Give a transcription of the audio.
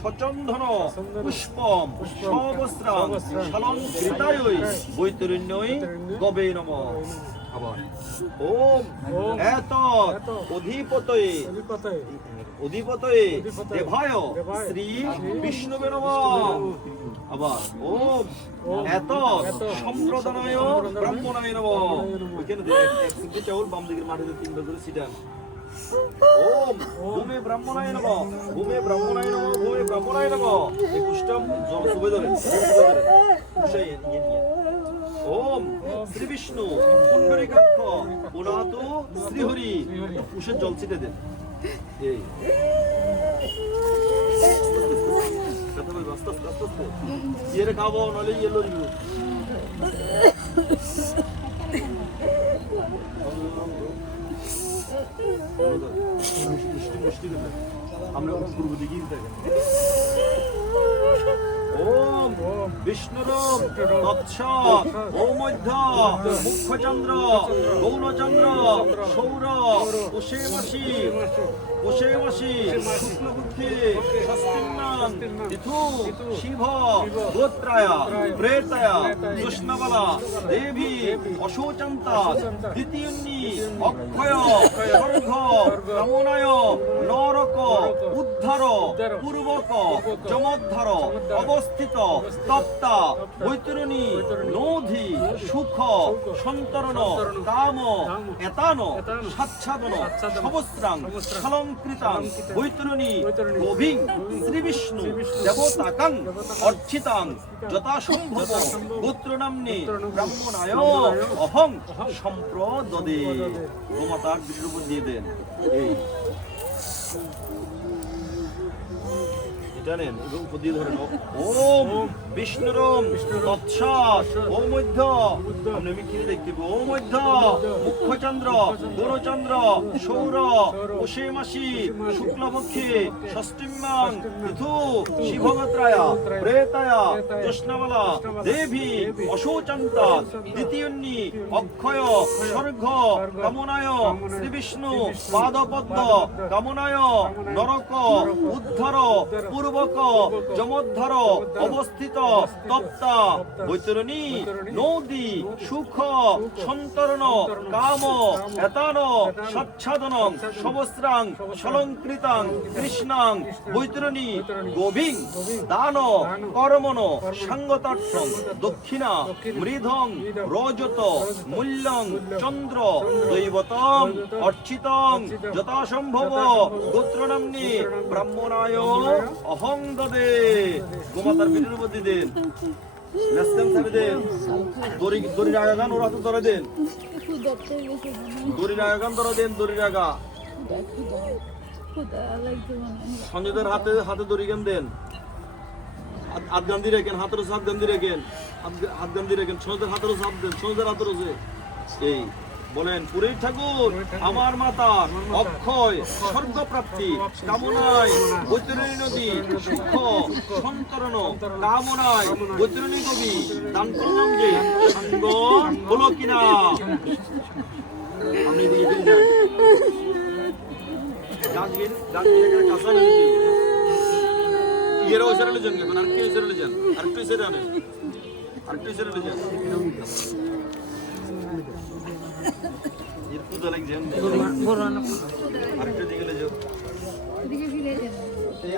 সচন্দন পুষ্পম সবস্ত্রাং শালঙ্কৃতায় বৈতরণ্যই গবে নমঃ। আবার ওম এতৎ অধিপতয়ে দেবায় শ্রী বিষ্ণুবে নমঃ। আবার ওম এতৎ সম্প্রদানায় ব্রাহ্মণায় নমঃ। ওইখানে এক সিদ্ধি চাউল বাম দিকের মাটিতে তিনবার করে ছিটান। ওম ভূমে ব্রাহ্মণায় নমঃ, ভূমে ব্রাহ্মণায় নমঃ, ভূমে ব্রাহ্মণায় নমঃ। এই কুষ্ঠম জল সুবে ধরে কুশাই নিয়ে নিয়ে। ওম শ্রী বিষ্ণু পুণ্ডরীকাক্ষ পুনাতু শ্রীহরি। কুশের জল ছিটে দেন। এই আস্তে আস্তে আস্তে আস্তে ইয়ে খাবো নাহলে ইয়ে লড়িব। আমরা পূর্ব দিকেই থাকেন। ওম বিষ্ণুরূপ তৎসৎ ওমধ্য মুখ্যচন্দ্র গৌণচন্দ্র সৌর ওষেমাসি শুক্লপক্ষে ষষ্ঠীন্নাম তিথু শিভ গোত্রায় প্রেতায় কৃষ্ণবালা দেবী অশোচন্তা দ্বিতীয়ন্নি অক্ষয় স্বর্গ কামনায় নরক উদ্ধার পূর্বক যমোদ্ধার অবস্থিত তপ্তা বৈতরণী নোধি সুখ সন্তরণ কাম এতান সাচ্ছাদন সবস্ত্রাং শালঙ্কৃতাং বৈতরণী গোভিং শ্রীবিষ্ণু দেবতাকাং অর্চিতাং যথাসম্ভব গোত্রনাম্নে ব্রাহ্মণায় অহং সম্প্রদদে। গোমাতার বিষ্ণুর উপর দিয়ে দেন। এই জানেন এবং বুদ্ধি ধরেন। ওম বিষ্ণুরম তৎসৎ ওমধ্য আমরা মিকিরে দেখতে পাবো। ওমধ্য মুখ্যচন্দ্র গৌরচন্দ্র সৌর ওষেমাসি শুক্লপক্ষে ষষ্ঠীম্যাং তিথু শিভগোত্রায় প্রেতায় জ্যোৎস্নাবালা দেবী অশোচন্তা দ্বিতীয়ন্নি অক্ষয় স্বর্গ কামনায় শ্রীবিষ্ণু পাদপদ্ম কামনায় নরক উদ্ধার পূর্বক যমোদ্ধার অবস্থিত তপ্তা বৈতরণী নদী সুখ সন্তরণ কাম এতান সাচ্ছাদন সবস্ত্রাং শালঙ্কৃতাং কৃষ্ণাং বৈতরণী গোভিং দান কর্মণ সাঙ্গতার্থং দক্ষিণা মৃধং রজত মূল্যং চন্দ্র দৈবতং অর্চিতং যথাসম্ভব গোত্রনাম্নি ব্রাহ্মণায় অহং দদে। গোমাতার পিঠের উপর দিয়ে দেন। লেসকেন ছাড়ে দেন। দড়ির আগা গান ওর হাতে ধরে দেন। দড়ির আগা গান ধরে দেন। দড়ির আগা সঞ্জয়দের হাতে হাতে দড়ি গান দেন। হাত গান দিয়ে রেখেন। হাতেরও সাপ গান দিয়ে রেখেন। হাত গান দিয়ে রেখেন। সঞ্জয়দের হাতেরও সাপ দেন। সঞ্জয়দের হাতেরও এই বলেন পুরীর ঠাকুর আমার মাতা অক্ষয় স্বর্গপ্রাপ্তি কামনায় বৈতরণী নদী সুখ সন্তরণ কামনায় বৈতরণী কবি দান করলাম যে সঙ্গ হলো কিনা। আপনি ইয়েরা ওই সারে যান কেমন আর কি ওই সারে যান আরেকটু সেরে আনেন আরেকটু সেরে যান এর পূজা লাগছে আরেকটু